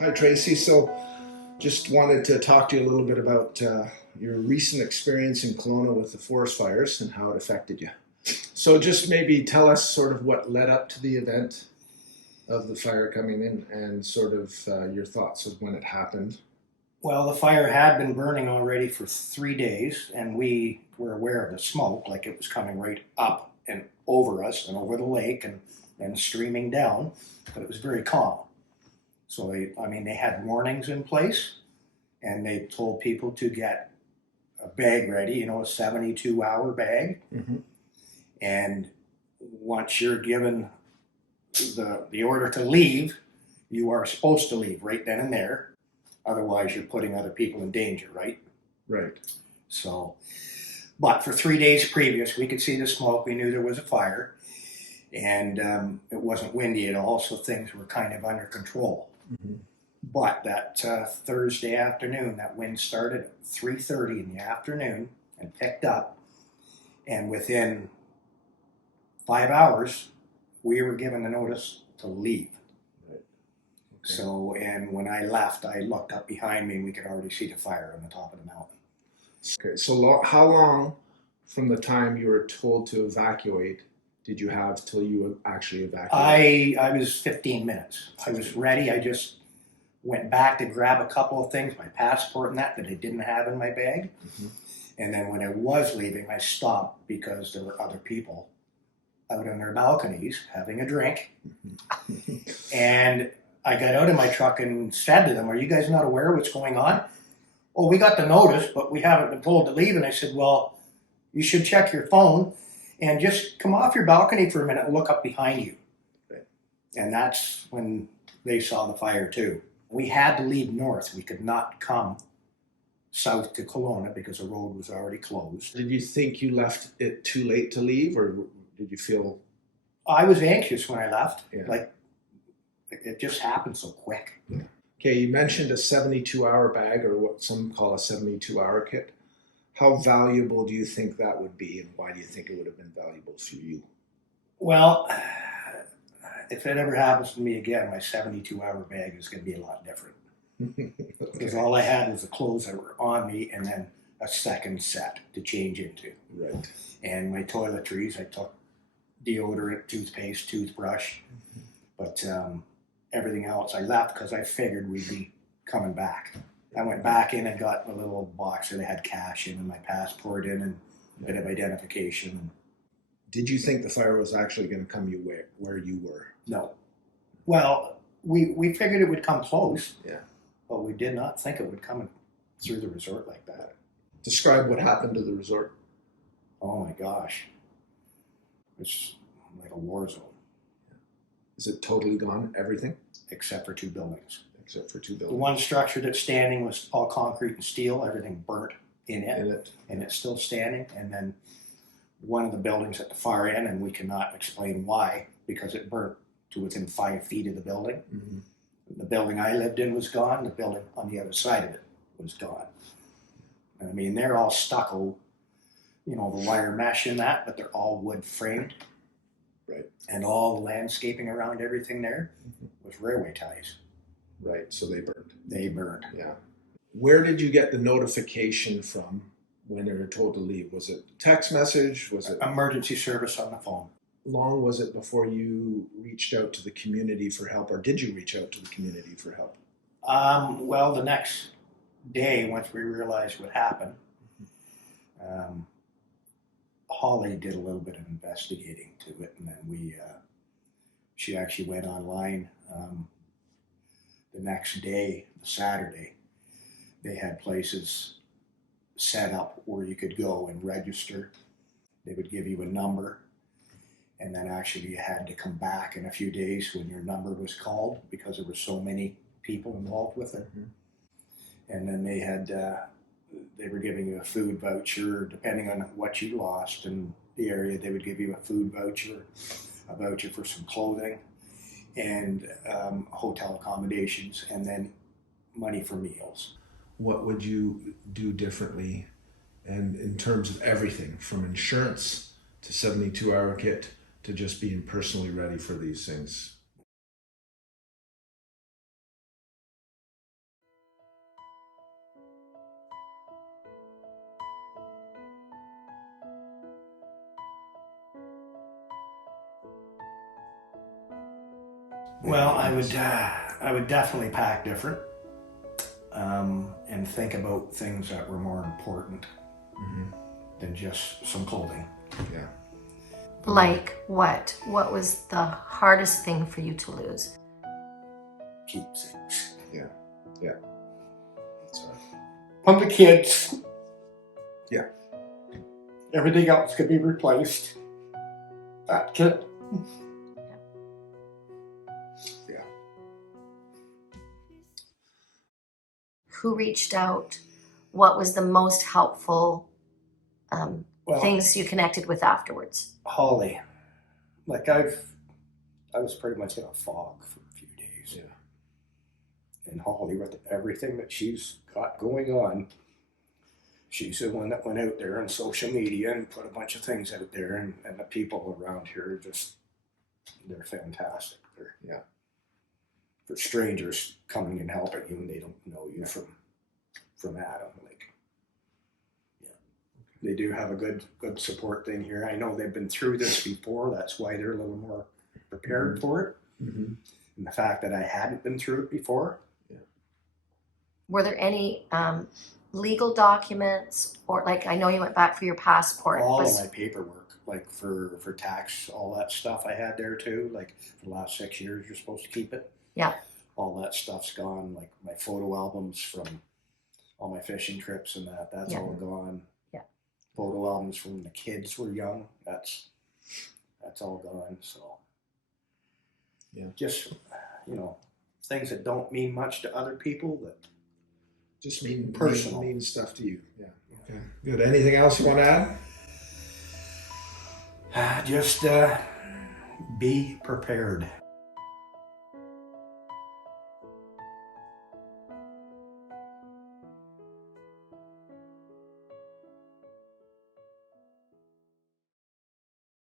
Hi, Tracy. So, just wanted to talk to you a little bit about your recent experience in Kelowna with the forest fires and how it affected you. So, just maybe tell us sort of what led up to the event of the fire coming in and sort of your thoughts of when it happened. Well, the fire had been burning already for 3 days, and we were aware of the smoke, like it was coming right up and over us and over the lake and streaming down, but it was very calm. So, they had warnings in place, and they told people to get a bag ready, a 72-hour bag. Mm-hmm. And once you're given the order to leave, you are supposed to leave right then and there. Otherwise, you're putting other people in danger, right? Right. So, but for 3 days previous, we could see the smoke. We knew there was a fire, and it wasn't windy at all, so things were kind of under control. Mm-hmm. But that Thursday afternoon, that wind started at 3:30 in the afternoon and picked up, and within 5 hours, we were given the notice to leave. Right. Okay. So, and when I left, I looked up behind me and we could already see the fire on the top of the mountain. Okay. So, how long from the time you were told to evacuate did you have till you actually evacuated? I was 15 minutes. I was ready. I just went back to grab a couple of things, my passport and that I didn't have in my bag. Mm-hmm. And then when I was leaving, I stopped because there were other people out on their balconies having a drink. Mm-hmm. And I got out of my truck and said to them, "Are you guys not aware of what's going on?" "Oh, we got the notice, but we haven't been told to leave." And I said, "Well, you should check your phone and just come off your balcony for a minute and look up behind you." Right. And that's when they saw the fire too. We had to leave north. We could not come south to Kelowna because the road was already closed. Did you think you left it too late to leave, or did you feel? I was anxious when I left. Yeah. Like, it just happened so quick. Yeah. Okay, you mentioned a 72-hour bag, or what some call a 72-hour kit. How valuable do you think that would be, and why do you think it would have been valuable for you? Well, if it ever happens to me again, my 72-hour bag is going to be a lot different. Because Okay. all I had was the clothes that were on me and then a second set to change into. Right. And my toiletries, I took deodorant, toothpaste, toothbrush, but everything else I left because I figured we'd be coming back. I went back in and got a little box that had cash in and my passport in and a bit of identification. Did you think the fire was actually going to come you where you were? No. Well, we figured it would come close. Yeah. But we did not think it would come through the resort like that. Describe what happened to the resort. Oh my gosh. It's like a war zone. Is it totally gone? Everything? Except for two buildings. Except for two The buildings. one structure that's standing was all concrete and steel, everything burnt in In it, it. and it's still standing. And then one of the buildings at the far end, and we cannot explain why, because it burnt to within 5 feet of the building. Mm-hmm. The building I lived in was gone. The building on the other side of it was gone. I mean, they're all stucco, the wire mesh in that, but they're all wood framed. Right. And all the landscaping around everything there was railway ties. Right, so they burned. They burned. Yeah. Where did you get the notification from when you were told to leave? Was it text message? Was it Emergency service on the phone. long was it before you reached out to the community for help, or did you reach out to the community for help? Well, the next day, once we realized what happened, Holly did a little bit of investigating to it, and then she actually went online the next day, Saturday. They had places set up where you could go and register. They would give you a number, and then actually you had to come back in a few days when your number was called because there were so many people involved with it. Mm-hmm. And then they were giving you a food voucher, depending on what you lost in the area. They would give you a food voucher, a voucher for some clothing, and hotel accommodations, and then money for meals. What would you do differently, and in terms of everything from insurance to 72-hour kit to just being personally ready for these things? Well, I would definitely pack different, and think about things that were more important than just some clothing. Yeah. Like what? What was the hardest thing for you to lose? Keepsakes. Yeah. That's right. From the kids. Yeah. Everything else could be replaced. That's it. Yeah. Who reached out? What was the most helpful Well, things you connected with afterwards? Holly, like I was pretty much in a fog for a few days. Yeah. And Holly, with everything that she's got going on, she's the one that went out there on social media and put a bunch of things out there, and the people around here they're fantastic. For strangers coming and helping you and they don't know you from Adam. Like, yeah, they do have a good support thing here. I know they've been through this before. That's why they're a little more prepared for it. And the fact that I hadn't been through it before. Were there any legal documents, or like I know you went back for your passport? All of my paperwork, like for tax, all that stuff I had there too. Like for the last 6 years, you're supposed to keep it. Yeah. All that stuff's gone. Like my photo albums from all my fishing trips and that's all gone. Yeah. Photo albums from when the kids were young. That's all gone. So yeah, just things that don't mean much to other people that just mean personal mean stuff to you. Yeah. Okay. Good. Anything else you want to add? just be prepared.